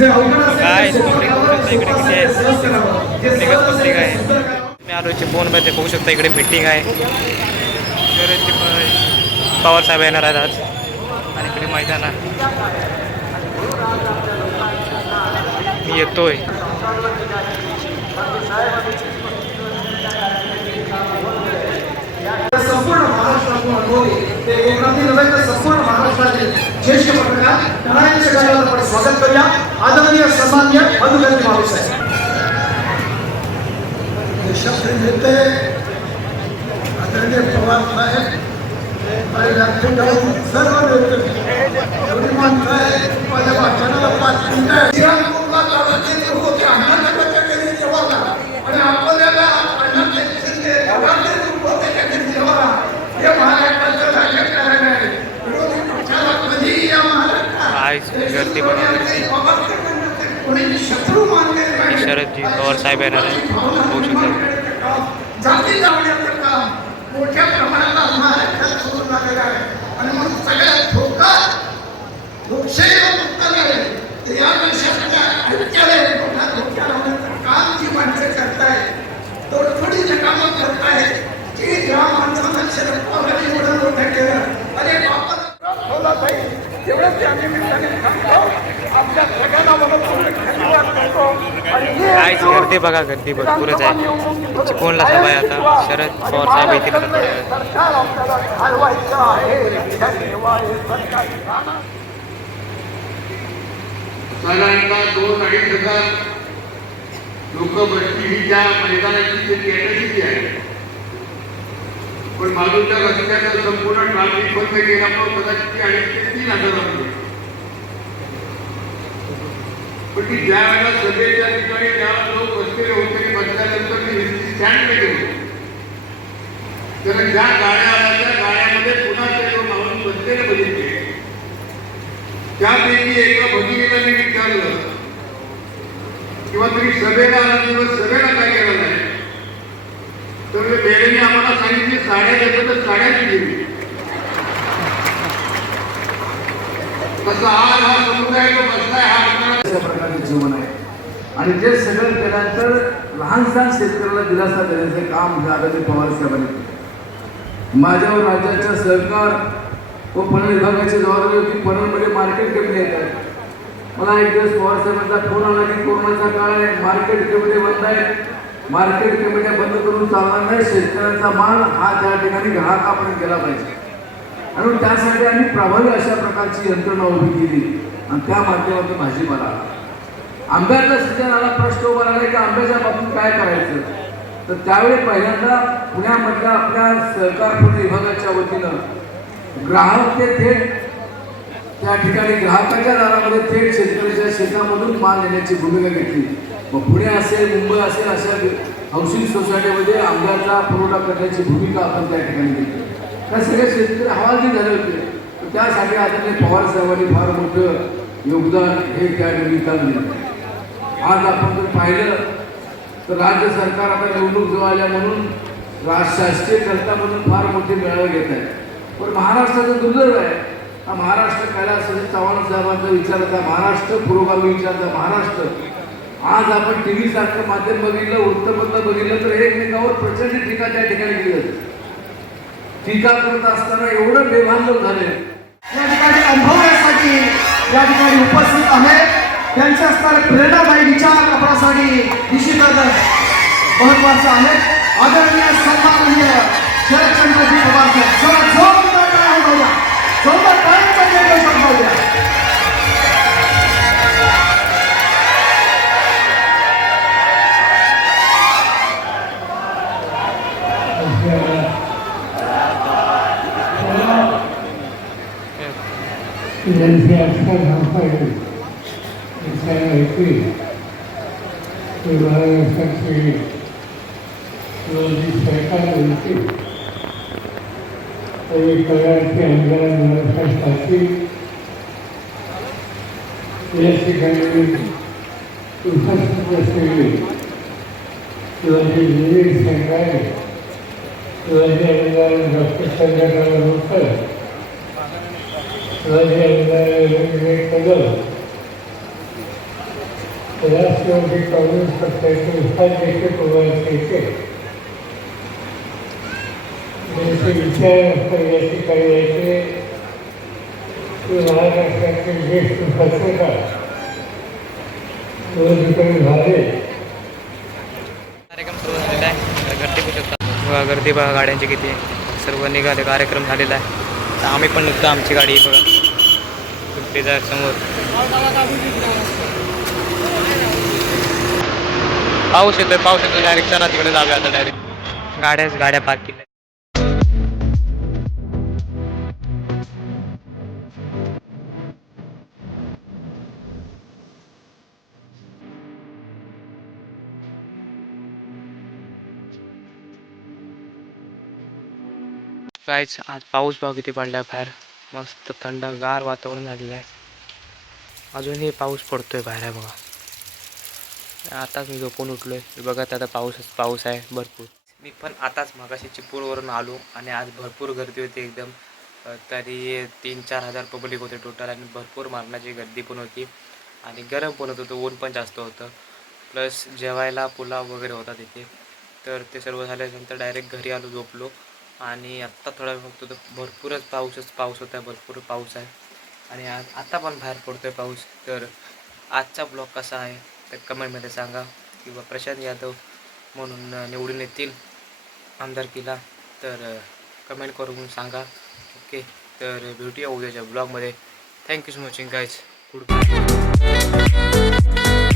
काय? ते इकडे बघू शकता इकडे किती आहे. पत्रिका आहे. मी बघू शकता इकडे मीटिंग आहे. तर पवार साहेब येणार आहेत आज. आणि इकडे मैदान आहे. मी येतोय संपूर्ण महाराष्ट्रातून अनुभवी ते कोकणातील नव्हे तर संपूर्ण महाराष्ट्रातील ज्येष्ठ पत्रकार नारायण शेगावला आपण स्वागत करूया आदरणीय सन्मान्य मधुकरजी मावळे साहेब नेते आदरणीय पवार साहेब आणि सर्व नेते माणसं आहे माझ्या भाषणाला पाच मिनिटं श्रीरामपूरला काढायचे ते होते अहमदनगरच्या घरी जेवायला आणि आपल्याला अण्णाचे शिंदे दोघांचे लोक होते त्या घरी जेवायला हे महाराष्ट्राचं राजकारण आहे विरोधी पक्षाला कधीही या काय गर्दी बघा गर्दी शरदजी पवार साहेब येणार आहे. बघू शकता जाती लावण्याचं काम मोठ्या प्रमाणात महाराष्ट्रात सुरू झालेलं आहे आणि म्हणून सगळ्यात धोका लोकशाहीला मुक्त नाही या देशाच्या ऐक्याला एक मोठा धोका लावण्याचं काम जी माणसं करतायत तोडफोडीचे कामं करतायत की ज्या माणसांना शरद पवारांनी एवढं मोठं केलं अरे बापा ठेवला जाईल तेवढंच या निमित्ताने सांगतो सगळ्यांना धन्यवाद करतो आणि कायच गर्दी बघा गर्दी भरपूरच आहे. चिकोणला सभा आहे आता. शरद पवार साहेब येथील सरकार आपल्याला घालवायचं आहे दोन अडीच हजार लोक बसतील ही त्या मैदानाची कॅपॅसिटी आहे पण बाजूच्या रस्त्याचा संपूर्ण ट्राफिक बंद केल्यामुळे कदाचित ती अडीच ते तीन हजारामध्ये पण ती ज्या वेळेला सभेच्या ठिकाणी ज्या लोक बसलेले होते बसल्यानंतर ती नुसती स्टँड गेली तर ज्या गाड्या आल्या त्या गाड्यामध्ये पुन्हा ते लोक लावून बसलेले बघितले. त्यापैकी एका भगिनीला मी विचारलं किंवा तुम्ही सभेला आला किंवा सभेला काय केलं नाही? तर ते बेरेने आम्हाला सांगितली साड्या देतो तर साड्याची दिली तसं आज हा समुदाय जो बसलाय हा आपल्याला अशा प्रकारचे जीवन आहे. आणि ते सगळं केल्यानंतर लहान सहान शेतकऱ्याला दिलासा देण्याचे काम हे आदरणीय पवार साहेबांनी केलं. माझ्यावर राज्याच्या सहकार व पणन विभागाची जबाबदारी होती पणनमध्ये मार्केट कमी येतात. मला एक दिवस पवार साहेबांचा फोन आला की कोरोनाचा काळ आहे मार्केट कमिटी बंद आहे. मार्केट कमिट्या बंद करून चालणार नाही शेतकऱ्यांचा माल हा त्या ठिकाणी ग्राहकापर्यंत गेला पाहिजे. आणि त्यासाठी आम्ही प्रभावी अशा प्रकारची यंत्रणा उभी केली. आणि त्या माध्यमातून भाजीपाला आला. आंब्याचा सीजन आला प्रश्न उभा राहिला की आंब्याच्या बाबतीत काय करायचं? तर त्यावेळी पहिल्यांदा पुण्यामधल्या आपल्या सहकार पुणे विभागाच्या वतीनं ग्राहक ते थेट त्या ठिकाणी ग्राहकाच्या दारामध्ये थेट शेतकऱ्याच्या शेतामधून माल नेण्याची भूमिका घेतली. मग पुणे असेल मुंबई असेल अशा हाऊसिंग सोसायटीमध्ये आंब्याचा पुरवठा करण्याची भूमिका आपण त्या ठिकाणी घेतली. त्या सगळे शेतकरी हवालदिल झाले होते. त्यासाठी आदरणीय पवार साहेबांनी फार मोठं योगदान हे त्या निमित्तानं दिलं. आज आपण जर पाहिलं तर राज्य सरकार आता निवडणूक जवळ आल्या म्हणून राज शासकीय करता फार मोठे मेळावे घेत आहे. पण महाराष्ट्राचं दुर्दैव आहे. हा महाराष्ट्र कैलास चव्हाण साहेबांचा विचार होता महाराष्ट्र पुरोगामी होता. महाराष्ट्र आज आपण टी व्ही सारखं माध्यम बघितलं वृत्तपत्र बघितलं तर एकमेकावर प्रचंड टीका त्या ठिकाणी केली जाते. टीका करत असताना एवढं बेभांडव झाले. या ठिकाणी अनुभवण्यासाठी या ठिकाणी उपस्थित आहेत. त्यांचे असणारे प्रेरणादायी विचार आपल्यासाठी निश्चितच महत्त्वाचे आहेत. आदरणीय सन्माननीय शरदचंद्रजी पवार साहेब चला जोरदार टाळ्या वाजवूया. जोरदार टाळ्यांचा जयघोष महाराष्ट्राची रोजी सरकार होती तरी कराची आमदार महाराष्ट्रासाठी या ठिकाणी उपस्थित असलेली शिवाजी विजय सरकार शिवाजी आमदार डॉक्टर संजयराव होतं शिवाजी काँग्रेस पक्षाचे उपाध्यक्ष त्यांचे विचार ज्येष्ठ पत्रकार झाले कार्यक्रम सुरू झालेला आहे गर्दी बघू शकता बघा गर्दी बघा गाड्यांची किती सर्व निघाले कार्यक्रम झालेला आहे तर आम्ही पण निघतो आमची गाडी बघा पिंपरीचा समोर. पाऊस येतोय पाऊस येतोय डायरेक्ट चला तिकडे जाऊया आता डायरेक्ट गाड्याच गाड्या पार्क केल्या. आज पाऊस भाव किती पडला बाहेर. मस्त थंडगार वातावरण झालेलं आहे. अजूनही पाऊस पडतोय बाहेर आहे बघा. आताच मी झोपून उठलो आहे बघा आता पाऊसच पाऊस आहे भरपूर. मी पण आताच मगाशी चिपूरवरून आलो आणि आज भरपूर गर्दी होती एकदम. तरी तीन चार हजार पब्लिक होते टोटल आणि भरपूर मारणाची गर्दी पण होती. आणि गरम पण होत होतं ऊन पण जास्त होतं. प्लस जेवायला पुलाव वगैरे होता तिथे. तर ते सर्व झाल्यानंतर डायरेक्ट घरी आलो झोपलो. आणि आत्ता थोडा वेळ बघतो तर भरपूरच पाऊसच पाऊस होता आहे भरपूर पाऊस आहे. आणि आज आता पण बाहेर पडतो आहे पाऊस. तर आजचा ब्लॉग कसा आहे तर कमेंटमध्ये सांगा. किंवा प्रशांत यादव म्हणून निवडून येतील आमदारकीला तर कमेंट करून सांगा. ओके तर भेटूया उद्याच्या ब्लॉगमध्ये. Thank you so much guys good